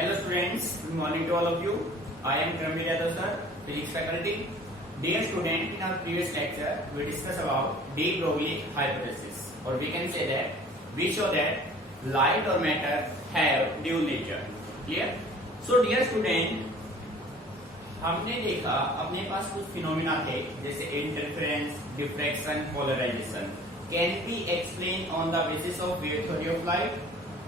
Hello students, good morning to all of you. I am Karamveer Yadav sir, physics faculty. Dear student, in our previous lecture we discussed about de Broglie hypothesis, or we can say that we show that light or matter have dual nature. Clear? So dear student, हमने देखा अपने पास कुछ phenomena थे जैसे interference, diffraction, polarisation can be explained on the basis of wave theory of light,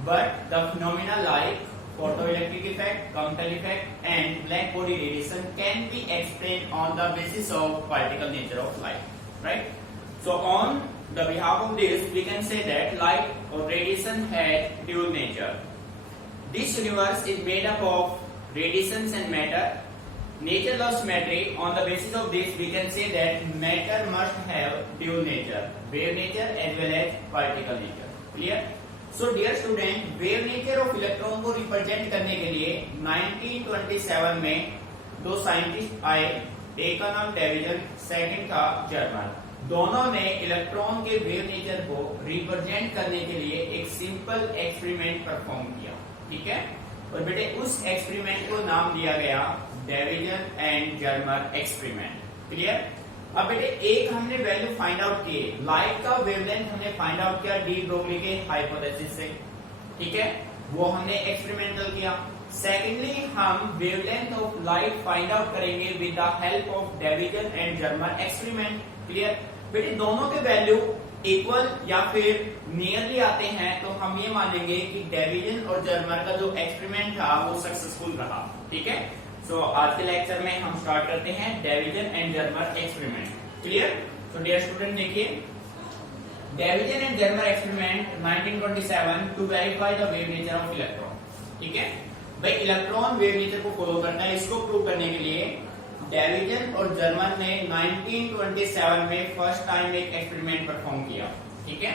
but the phenomena like photoelectric effect, Compton effect, and black body radiation can be explained on the basis of particle nature of light, right? So on the behalf of this, we can say that light or radiation has dual nature. This universe is made up of radiations and matter. Nature loves matter. On the basis of this, we can say that matter must have dual nature, wave nature as well as particle nature. Clear? So dear student, wave nature of electron को represent करने के लिए 1927 में दो scientist आए, एक का नाम डेविजन, सेकंड था जर्मर. दोनों ने इलेक्ट्रॉन के वेव नेचर को रिप्रेजेंट करने के लिए एक सिंपल एक्सपेरिमेंट परफॉर्म किया. ठीक है, और बेटे उस एक्सपेरिमेंट को नाम दिया गया Davisson and Germer experiment. Clear? अब बेटे एक हमने वैल्यू फाइंड आउट किए, लाइट का वेवलेंथ हमने फाइंड आउट किया डी ब्रोगली के हाइपोथेसिस से. ठीक है, वो हमने एक्सपेरिमेंटल किया. सेकेंडली हम wavelength of light find out करेंगे with the help of Davisson and Germer experiment. Clear? बेटे दोनों के वैल्यू इक्वल या फिर नियरली आते हैं तो हम ये मानेंगे कि डेविजन और जर्मर का जो एक्सपेरिमेंट था वो सक्सेसफुल रहा. ठीक है, सो आज के लेक्चर में हम स्टार्ट करते हैं Davisson and Germer experiment. Clear? तो डियर स्टूडेंट देखिए, Davisson and Germer experiment 1927 to verify the wave nature of electron. ठीक है भाई, इलेक्ट्रॉन वेव नेचर को फॉलो करता है. इसको प्रूव करने के लिए डेविजन और जर्मर ने 1927 में फर्स्ट टाइम एक एक्सपेरिमेंट परफॉर्म किया. ठीक है,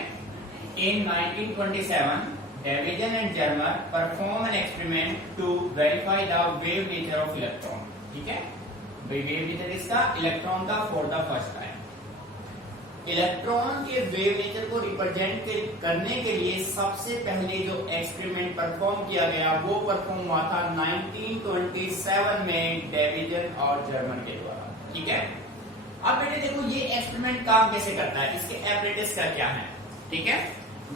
इन 1927 Davidson and Germer perform an experiment to verify the wave nature of electron. ठीक है, वेव नेचर इसका इलेक्ट्रॉन का for the first time. Electron के वेव नेचर को रिप्रेजेंट करने के लिए सबसे पहले जो एक्सपेरिमेंट परफॉर्म किया गया वो परफॉर्म हुआ था 1927 में डेविजन और जर्मर के द्वारा. ठीक है, अब बेटे देखो ये एक्सपेरिमेंट काम कैसे करता है, इसके एपरेटस का क्या है. ठीक है,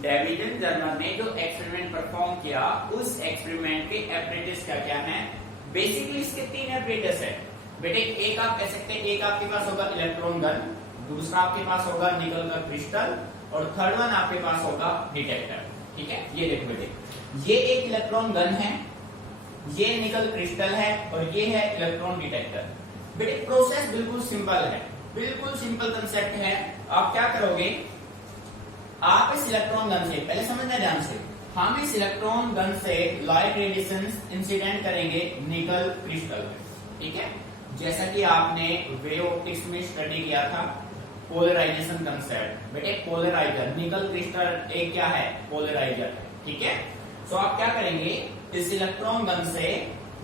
डेविजन जर्मर ने जो एक्सपेरिमेंट परफॉर्म किया उस एक्सपेरिमेंट के एपरेटस क्या क्या है. बेसिकली इसके तीन एपरेटस है बेटे. एक आप कह सकते हैं, एक आपके पास होगा इलेक्ट्रॉन गन, दूसरा आपके पास होगा निकल का क्रिस्टल, और थर्ड वन आपके पास होगा डिटेक्टर. ठीक है, ये देखो बेटे, ये एक इलेक्ट्रॉन गन है, ये निकल क्रिस्टल है, और ये है इलेक्ट्रॉन डिटेक्टर. बेटे प्रोसेस बिल्कुल सिंपल है, बिल्कुल सिंपल कंसेप्ट है. आप क्या करोगे, आप इस इलेक्ट्रॉन गन से, पहले समझना ध्यान से, हम इस इलेक्ट्रॉन गन से लाइट रेडिएशन इंसिडेंट करेंगे निकल क्रिस्टल में. ठीक है, जैसा कि आपने वेव ऑप्टिक्स में स्टडी किया था पोलराइजेशन कंसेप्ट. बेटे पोलराइजर, निकल क्रिस्टल एक क्या है, पोलराइजर है. ठीक है, सो आप क्या करेंगे, इस इलेक्ट्रॉन गन से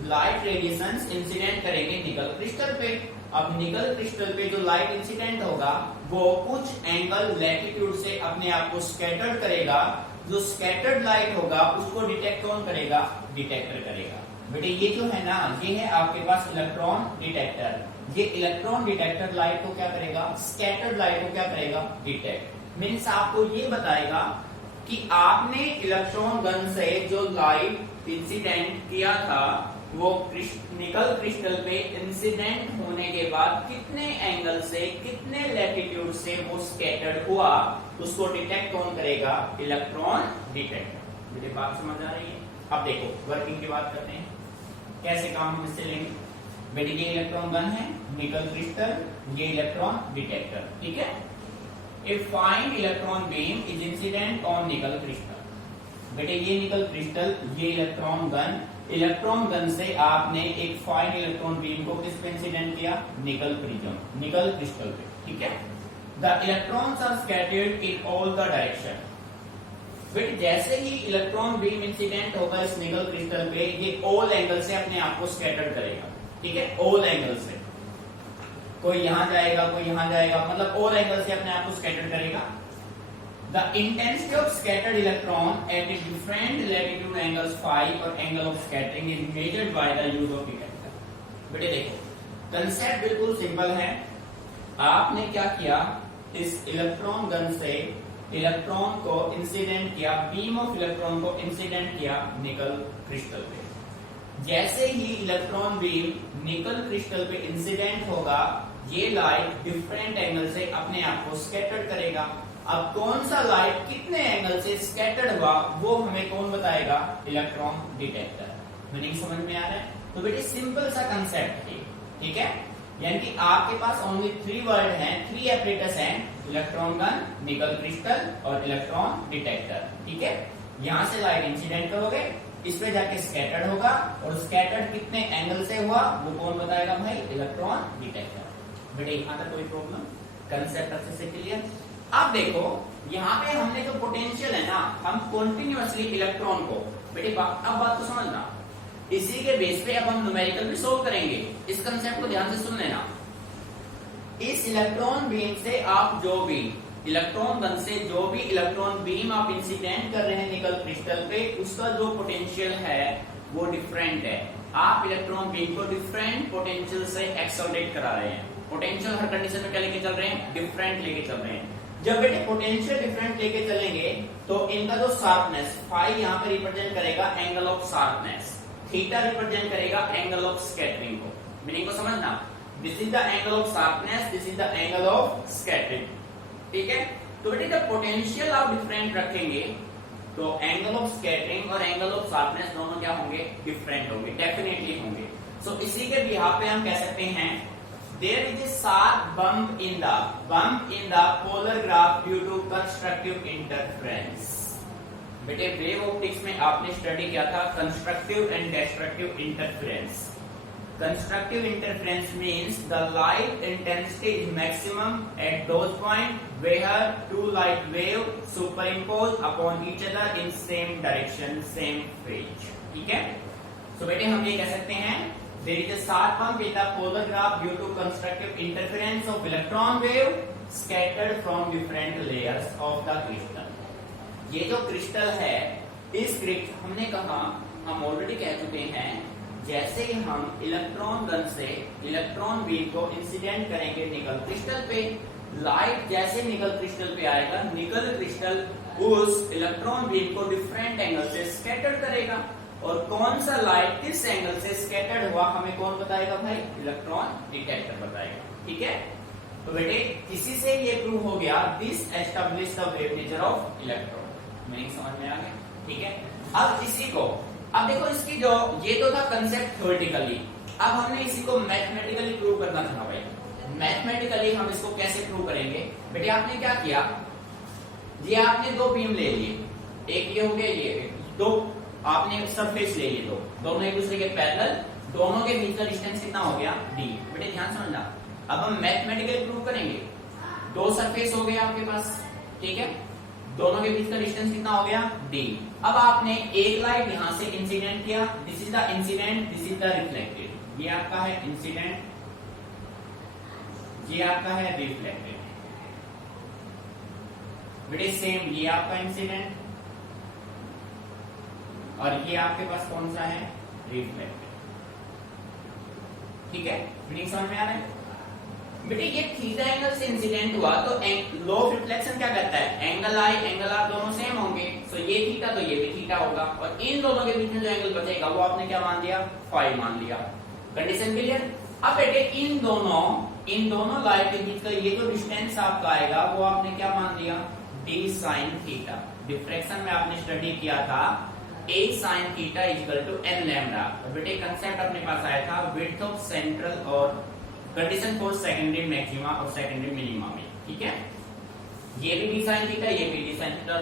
लाइट रेडिएशन इंसिडेंट करेंगे निकल क्रिस्टल पे. अब निकल क्रिस्टल पे जो लाइट इंसिडेंट होगा वो कुछ एंगल लैटिट्यूड से अपने आप को स्कैटर्ड करेगा. जो स्कैटर्ड लाइट होगा उसको डिटेक्ट कौन करेगा, डिटेक्टर करेगा. बेटे ये जो है ना, ये है आपके पास इलेक्ट्रॉन डिटेक्टर. ये इलेक्ट्रॉन डिटेक्टर लाइट को क्या करेगा, स्कैटर्ड लाइट को क्या करेगा, डिटेक्ट. मीन्स आपको ये बताएगा कि आपने इलेक्ट्रॉन गन से जो लाइट इंसिडेंट किया था वो निकल क्रिस्टल पे इंसिडेंट होने के बाद कितने एंगल से, कितने लैटिट्यूड से वो स्कैटर्ड हुआ, उसको डिटेक्ट कौन करेगा, इलेक्ट्रॉन डिटेक्टर. मेरी बात समझ आ रही है? अब देखो वर्किंग की बात करते हैं, कैसे काम हम इससे लेंगे. बेटे ये इलेक्ट्रॉन गन है, निकल क्रिस्टल, ये इलेक्ट्रॉन डिटेक्टर. ठीक है, a fine electron beam is incident on nickel crystal. बेटे ये निकल क्रिस्टल, ये इलेक्ट्रॉन गन, इलेक्ट्रॉन गन से आपने एक फाइन इलेक्ट्रॉन बीम को किस पे इंसिडेंट किया, निकल प्रिज्म, निकल क्रिस्टल पे. ठीक है, the electrons are scattered in all the direction. फिर जैसे ही इलेक्ट्रॉन बीम इंसिडेंट होगा इस निकल क्रिस्टल पे, ये ऑल एंगल से अपने आप को स्कैटर्ड करेगा. ठीक है, ऑल एंगल से, कोई यहां जाएगा, कोई यहां जाएगा, मतलब ऑल एंगल से अपने आप को स्कैटर्ड करेगा. The The intensity of scattered electron at a different latitude angles phi और angle of scattering is measured by the use of detector. बेटे देखो कंसेप्ट बिल्कुल सिंपल है। आपने क्या किया, इस इलेक्ट्रॉन गन से इलेक्ट्रॉन को इंसिडेंट किया, बीम ऑफ इलेक्ट्रॉन को इंसिडेंट किया निकल क्रिस्टल पे। जैसे ही इलेक्ट्रॉन बीम निकल क्रिस्टल पे इंसिडेंट होगा, ये लाइट डिफरेंट एंगल से अपने आप को स्कैटर्ड करेगा। अब कौन सा लाइट कितने एंगल से स्कैटर्ड हुआ वो हमें कौन बताएगा, इलेक्ट्रॉन डिटेक्टर। मीनिंग समझ में आ रहा है? तो बेटे सिंपल सा कंसेप्ट है, ठीक है। यानी कि आपके पास ओनली 3 वर्ड हैं, 3 एपरेटस हैं, इलेक्ट्रॉन गन, निकल क्रिस्टल और इलेक्ट्रॉन डिटेक्टर, ठीक है। यहां से लाइट इंसिडेंट करोगे, इस पे जाके स्कैटर्ड होगा और स्कैटर्ड कितने एंगल से हुआ वो कौन बताएगा भाई, इलेक्ट्रॉन डिटेक्टर। बेटे यहां तक कोई प्रॉब्लम, कंसेप्ट अच्छे से क्लियर। अब देखो यहाँ पे हमने जो पोटेंशियल है ना, हम कॉन्टिन्यूअसली इलेक्ट्रॉन को, बेटे अब बात को समझना, इसी के बेस पे अब हम न्यूमेरिकल भी सोल्व करेंगे। इस कंसेप्ट को ध्यान से सुन लेना। इस इलेक्ट्रॉन बीम से आप जो भी इलेक्ट्रॉन गन से जो भी इलेक्ट्रॉन बीम आप इंसिडेंट कर रहे हैं निकल क्रिस्टल पे, उसका जो पोटेंशियल है वो डिफरेंट है। आप इलेक्ट्रॉन बीम को डिफरेंट पोटेंशियल से एक्सेलरेट करा रहे हैं। पोटेंशियल हर कंडीशन में क्या लेके चल रहे हैं, डिफरेंट लेके चल रहे हैं। जब बेटे पोटेंशियल डिफरेंट लेके चलेंगे तो इनका जो शार्पनेस, फाई यहाँ पे रिप्रेजेंट करेगा angle of sharpness, theta represent करेगा एंगल ऑफ स्कैटरिंग को। मीनिंग को समझना, this is the angle of sharpness, this is the angle of scattering, ठीक है। तो बेटे जब पोटेंशियल आप डिफरेंट रखेंगे तो एंगल ऑफ स्कैटरिंग और एंगल ऑफ शार्पनेस दोनों क्या होंगे, डिफरेंट होंगे, डेफिनेटली होंगे। सो इसी के बिहाफ पे हम कह सकते हैं there is a sharp bump in the polar graph due to constructive interference। बेटे वेव ऑप्टिक्स में आपने स्टडी किया था constructive and destructive interference. Constructive interference means the light intensity is maximum at those point where two light wave superimpose upon each other in same direction, same phase, ठीक है। सो बेटे हम ये कह सकते हैं there is a sharp bump in the polar graph due to constructive interference of electron wave scattered from different layers of the crystal। ये जो क्रिस्टल है, इस क्रिस्टल हमने कहा, हम ऑलरेडी कह चुके हैं, जैसे ही हम इलेक्ट्रॉन गन से इलेक्ट्रॉन बीम को इंसिडेंट करेंगे निकल क्रिस्टल पे, लाइट जैसे निकल क्रिस्टल पे आएगा, निकल क्रिस्टल उस इलेक्ट्रॉन बीम को डिफरेंट एंगल से स्कैटर करेगा। और कौन सा लाइट किस एंगल से स्कैटर्ड हुआ हमें कौन बताएगा भाई, इलेक्ट्रॉन डिटेक्टर बताएगा, ठीक है। तो बेटे इसी से ये प्रूव हो गया, this establish the wave nature of electron. Meaning समझ में आ गया, ठीक है। अब इसी को, अब देखो इसकी जो ये तो था कंसेप्ट थ्योरेटिकली, अब हमने इसी को मैथमेटिकली प्रूव करना था भाई। मैथमेटिकली हम इसको कैसे प्रूव करेंगे, बेटे आपने क्या किया, ये आपने 2 बीम ले लिए, एक ये हो गया, ये 2 आपने सरफेस ले लिए, दोनों एक दूसरे के पैरेलल, दोनों के बीच का डिस्टेंस कितना हो गया, d। बेटे ध्यान समझना, अब हम मैथमेटिकली प्रूव करेंगे। 2 सरफेस हो गया आपके पास, ठीक है, दोनों के बीच का डिस्टेंस कितना हो गया, d। अब आपने एक लाइट यहां से इंसिडेंट किया, this is the incident, this is the reflected. ये आपका है इंसिडेंट, ये आपका है रिफ्लेक्टेड। बेटे सेम ये आपका इंसिडेंट और ये आपके पास कौन सा है, रिफ्लेक्टेड, ठीक है। मीनिंग समझ में आ रहा है बेटे। ये थीटा एंगल से इंसिडेंट हुआ तो लॉ ऑफ रिफ्लेक्शन क्या कहता है, एंगल आई एंगल आर दोनों सेम होंगे, सो ये थीटा तो ये भी थीटा होगा, और इन दोनों के बीच में जो एंगल बचेगा वो आपने क्या मान लिया, फाई मान लिया। Condition clear. अब बेटे इन दोनों लाइट के बीच का ये जो डिस्टेंस आपका आएगा वो आपने क्या मान लिया, डी साइन थीटा। डिफ्रैक्शन में आपने स्टडी किया था a sin theta equal to n lambda. बेटे कंसेप्ट अपने पास आया था विड्थ ऑफ सेंट्रल और कंडीशन फॉर सेकेंडरी मैक्सिमा और सेकेंडरी मिनिमा में, ठीक है। ये भी d sin थीटा, ये भी d sin theta,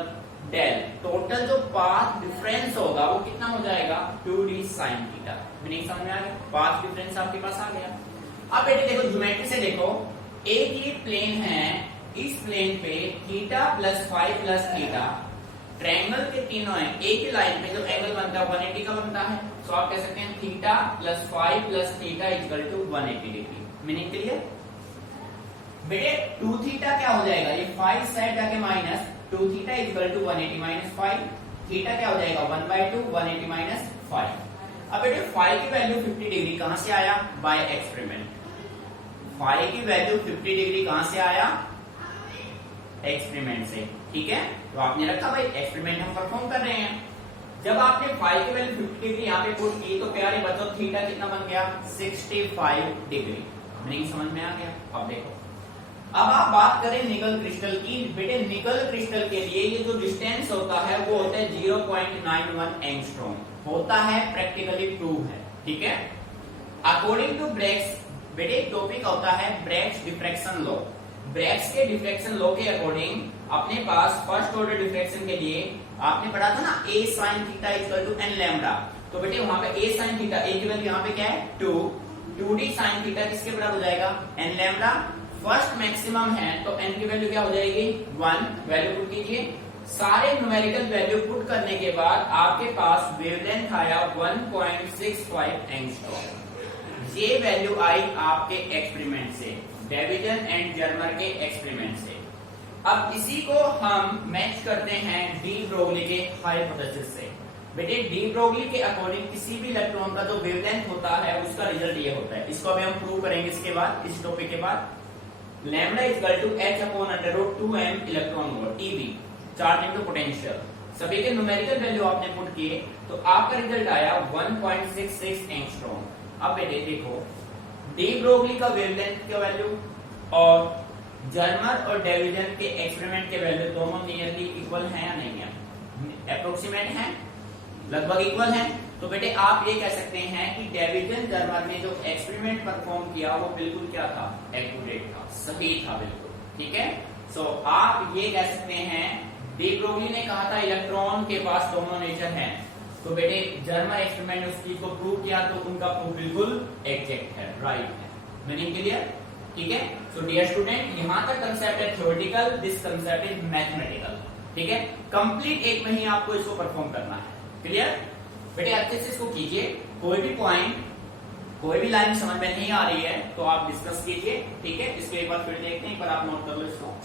del total जो पाथ डिफरेंस होगा वो कितना हो जाएगा, 2d sin थीटा। मीनिंग समझ में आ गया, पाथ डिफरेंस आपके पास आ गया। अब बेटे देखो ज्योमेट्री से देखो, एक ये प्लेन है, इस प्लेन पे theta plus phi plus theta, triangle के तीनों है, एक ही लाइन पे जो एंगल बनता है 180 का बनता है, सो आप कह सकते हैं theta plus phi plus theta equal to 180 degree. Meaning clear बेटे। 2 थीटा क्या हो जाएगा, ये फाई साइड जाके minus 2 theta equal to 180 minus 5, theta क्या हो जाएगा 1/2 180 माइनस 5। अब बेटे फाई की वैल्यू 50 डिग्री कहां से आया? By experiment. फाई की वैल्यू 50 डिग्री कहां से आया? एक्सपेरिमेंट से, ठीक है। तो आपने रखा भाई एक्सपेरिमेंट हम परफॉर्म कर रहे हैं। जब आपने फाई की वैल्यू 50 डिग्री यहाँ पे पुट की तो प्यारे बच्चों थीटा कितना बन गया? 65 डिग्री। नहीं समझ में आ गया? अब देखो, अब आप बात करें निकल क्रिस्टल की। बेटे निकल क्रिस्टल के लिए ये जो डिस्टेंस होता है वो होता है 0.91 एंगस्ट्रॉम होता है, प्रैक्टिकली प्रूव है, ठीक है। अकॉर्डिंग टू ब्रैग्स, बेटे टॉपिक होता है ब्रैग्स डिफ्रैक्शन लॉ। ब्रैग्स के डिफ्रैक्शन लॉ के अकॉर्डिंग अपने पास फर्स्ट ऑर्डर डिफ्रैक्शन के लिए आपने पढ़ा था ना a sin theta equal to n lambda. तो बेटे वहां पे a sin थीटा, a की वैल्यू यहाँ पे क्या है 2d sin थीटा किसके बराबर हो जाएगा? n lambda. फर्स्ट मैक्सिमम है तो n की वैल्यू क्या हो जाएगी? 1। वैल्यू पुट कीजिए, सारे न्यूमेरिकल वैल्यू पुट करने के बाद आपके पास वेवलेंथ आया 1.65 एंगस्ट्रॉम। ये वैल्यू आई आपके एक्सपेरिमेंट से, डेविजन एंड जर्मर के एक्सपेरिमेंट से। अब इसी को हम मैच करते हैं डी ब्रोगली के हाइपोथेसिस से। बेटे डी ब्रोगली के अकॉर्डिंग किसी भी इलेक्ट्रॉन का जो वेवलेंथ होता है उसका रिजल्ट ये होता है। इसको अभी हम प्रूव करेंगे इसके बाद, इस टॉपिक के बाद। Lambda equal to h upon under root 2m electron volt EV, charge into potential. सभी के न्यूमेरिकल वैल्यू आपने पुट किए तो आपका रिजल्ट आया 1.66 एंगस्ट्रॉम। अब बेटे देखो, डी ब्रोगली का वेवलेंथ का वैल्यू और जर्मर और डेविजन के एक्सपेरिमेंट के वैल्यू दोनों नियरली इक्वल है या नहीं है? अप्रोक्सीमेट है, लगभग इक्वल है। तो बेटे आप ये कह सकते हैं कि डेविजन जर्मर ने जो एक्सपेरिमेंट परफॉर्म किया वो बिल्कुल क्या था? एक्यूरेट था, सही था बिल्कुल, ठीक है। सो आप ये कह सकते हैं डी ब्रोगली ने कहा था इलेक्ट्रॉन के पास दोनों नेचर है, तो बेटे जर्मर एक्सपेरिमेंट ने उस चीज को प्रूव किया तो उनका प्रूफ बिल्कुल एग्जैक्ट है, राइट है। Meaning clear? ठीक है। सो डियर स्टूडेंट, यहां तक कंसेप्ट है theoretical, this concept is mathematical, ठीक है। कंप्लीट एक में ही आपको इसको परफॉर्म करना है, क्लियर? बेटे अच्छे से इसको कीजिए, कोई भी पॉइंट कोई भी लाइन समझ में नहीं आ रही है तो आप डिस्कस कीजिए, ठीक है। इसको एक बार फिर देखते हैं, एक बार आप नोट कर लो इसको।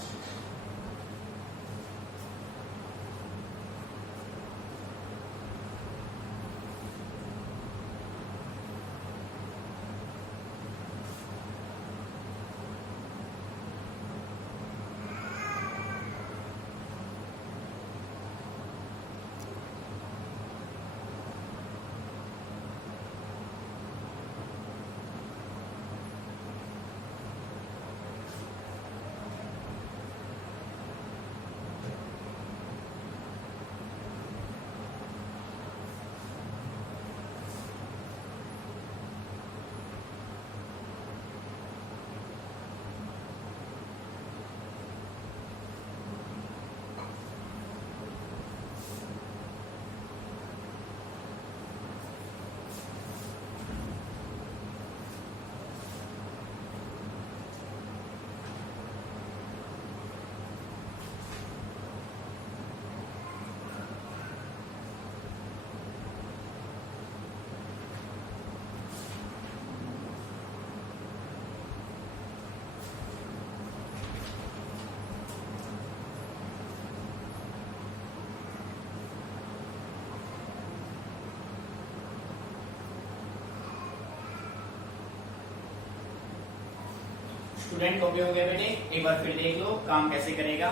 स्टूडेंट कॉपी हो गया बेटे, एक बार फिर देख लो काम कैसे करेगा।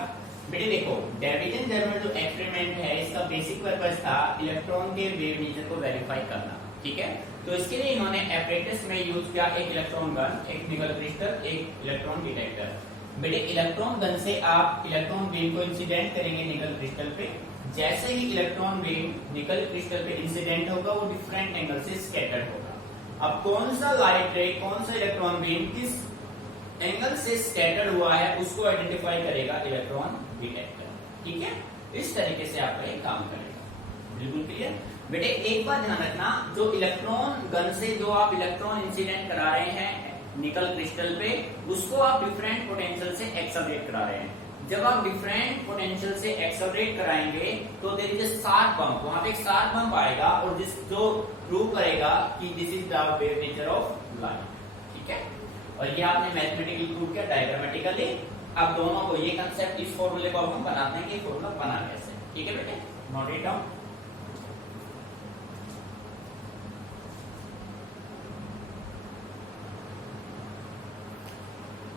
बेटे देखो, डेविजन जर्मर जो एक्सपेरिमेंट है इसका बेसिक पर्पस था इलेक्ट्रॉन के वेव नेचर को वेरीफाई करना, ठीक है। तो इसके लिए इन्होंने एपरेटस में यूज किया एक इलेक्ट्रॉन गन, एक निकल क्रिस्टल, एक इलेक्ट्रॉन डिटेक्टर। बेटे इलेक्ट्रॉन गन से आप इलेक्ट्रॉन बीम को इंसिडेंट करेंगे निकल क्रिस्टल पे। जैसे ही इलेक्ट्रॉन बीम निकल क्रिस्टल पे इंसिडेंट होगा वो डिफरेंट एंगल से स्कैटर्ड होगा। अब कौन सा लाइट रे, कौन सा इलेक्ट्रॉन बीम किस एंगल से स्कैटर्ड हुआ है उसको आइडेंटिफाई करेगा इलेक्ट्रॉन डिटेक्टर, ठीक है। इस तरीके से आपका ये काम करेगा, बिल्कुल क्लियर। बेटे एक बात ध्यान रखना, जो इलेक्ट्रॉन गन से जो आप इलेक्ट्रॉन इंसिडेंट करा रहे हैं निकल क्रिस्टल पे, उसको आप डिफरेंट पोटेंशियल से एक्सेलरेट करा रहे हैं। जब आप डिफरेंट पोटेंशियल से एक्सेलरेट कराएंगे तो there is a sharp bump, वहां पे एक शार्प बम्प आएगा और जिस जो प्रूव करेगा कि this is the wave nature of light, ठीक है। और ये आपने मैथमेटिकली प्रूव किया डायग्रामेटिकली, अब दोनों को ये कंसेप्ट, इस फॉर्मूले को अब हम बनाते हैं कि फॉर्मूला बना कैसे। ठीक है बेटे, नोट इट डाउन।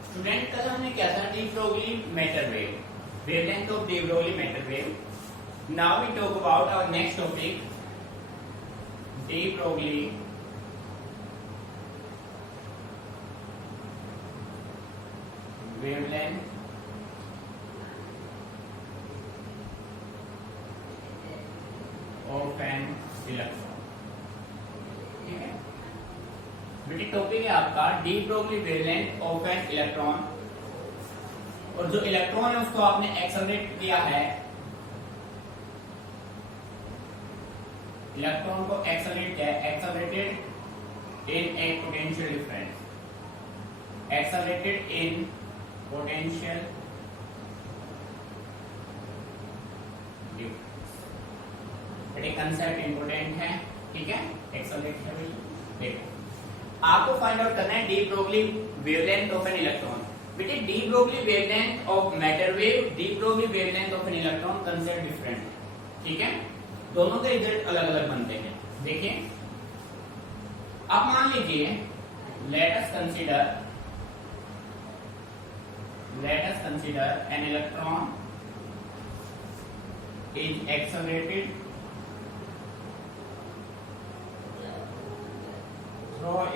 स्टूडेंट कल हमने क्या था, de Broglie matter wave, wavelength of de Broglie matter wave. Now we talk about our next topic, de Broglie wavelength of an electron। ठीक है बेटे, टॉपिक है आपका D Broglie wavelength of an electron, और जो इलेक्ट्रॉन है उसको आपने एक्सेलरेट किया है, इलेक्ट्रॉन को एक्सेलरेट किया है, accelerated in A potential difference, accelerated in potential difference. बड़े कंसेप्ट इंपोर्टेंट है। ठीक है, एक्सेलरेट है। देखो आपको फाइंड आउट करना है de Broglie wavelength of an electron. बेटे de Broglie wavelength of matter wave, de Broglie wavelength of an electron concept different है। ठीक है, दोनों के रिजल्ट अलग अलग बनते हैं। देखिए अब मान लीजिए, let us consider an electron is accelerated through a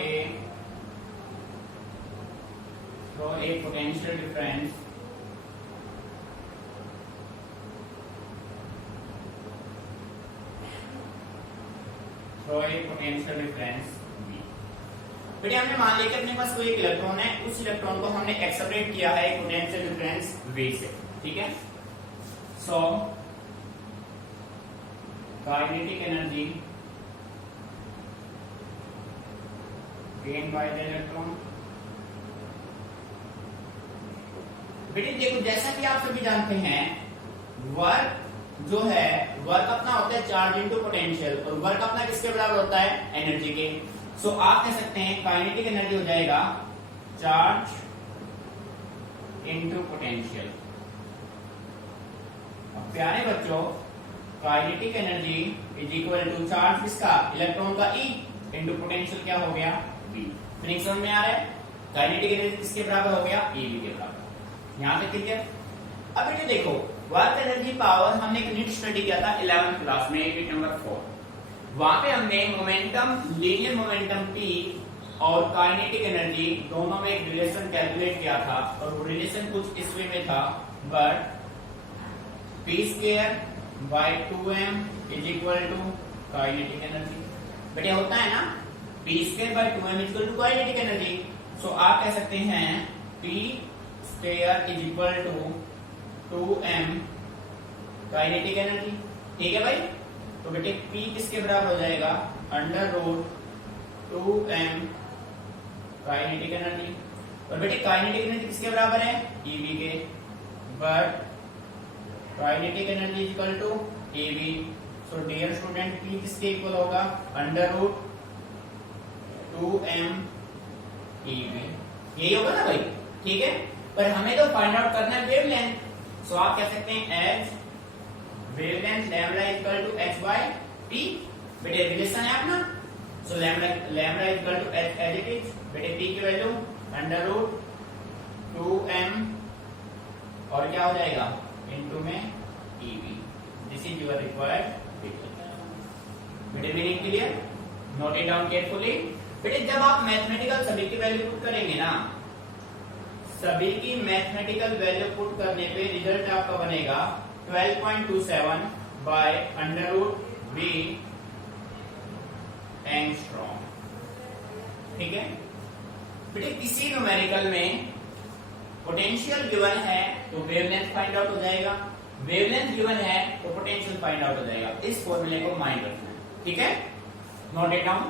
potential difference V। बेटे हमने मान लिया कि अपने पास कोई एक इलेक्ट्रॉन है, उस इलेक्ट्रॉन को हमने एक्सेलरेट किया है एक पोटेंशियल डिफरेंस V से। ठीक है, so kinetic energy gain by the electron. बेटे देखो, जैसा कि आप सभी जानते हैं, वर्क जो है, वर्क अपना होता है चार्ज इनटू पोटेंशियल, और वर्क अपना किसके बराबर होता है, एनर्जी के। सो आप कह सकते हैं काइनेटिक एनर्जी हो जाएगा चार्ज इनटू पोटेंशियल। अब प्यारे बच्चों, kinetic energy is equal to charge किसका, इलेक्ट्रॉन का E इनटू पोटेंशियल क्या हो गया, V। फिर समझ में आ रहा है, काइनेटिक एनर्जी किसके बराबर हो गया, EV के बराबर। यहां तक क्लियर। अब बेटे देखो, वर्क एनर्जी पावर हमने एक यूनिट स्टडी किया था 11th क्लास में, यूनिट नंबर 4। वहां पे हमने मोमेंटम, लीनियर मोमेंटम P और काइनेटिक एनर्जी दोनों में एक रिलेशन कैलकुलेट किया था, और वो रिलेशन कुछ इस वे में था, but p² by 2m is equal to kinetic energy. बेटे होता है ना, p² by 2m is equal to kinetic energy. So आप कह सकते हैं p² is equal to 2m kinetic energy. ठीक है भाई, तो बेटे P किसके बराबर हो जाएगा, √2m काइनेटिक एनर्जी। और बेटे काइनेटिक एनर्जी किसके बराबर है, EV के, but kinetic energy equal to EV। So dear student, P किसके इक्वल होगा, √2m EV। यही होगा ना भाई। ठीक है, पर हमें तो फाइंड आउट करना है वेवलेंथ। सो आप कह सकते हैं as wavelength lambda equal to h by p। बेटे रिलेशन है अपना, so lambda equal to h as it is. बेटे p की वैल्यू √2m और क्या हो जाएगा, इनटू में EV। This is your required. बेटे meaning clear, note it down carefully. बेटे जब आप मैथमेटिकल सभी की वैल्यू पुट करेंगे ना, सभी की मैथमेटिकल वैल्यू पुट करने पे रिजल्ट आपका बनेगा 12.27 by √V एंगस्ट्रॉम। ठीक है बेटे, किसी न्यूमेरिकल में पोटेंशियल गिवन है तो वेवलेंथ फाइंड आउट हो जाएगा, वेवलेंथ गिवन है तो पोटेंशियल फाइंड आउट हो जाएगा। इस फॉर्मूले को माइंड रखना है। ठीक है, नोट इट डाउन।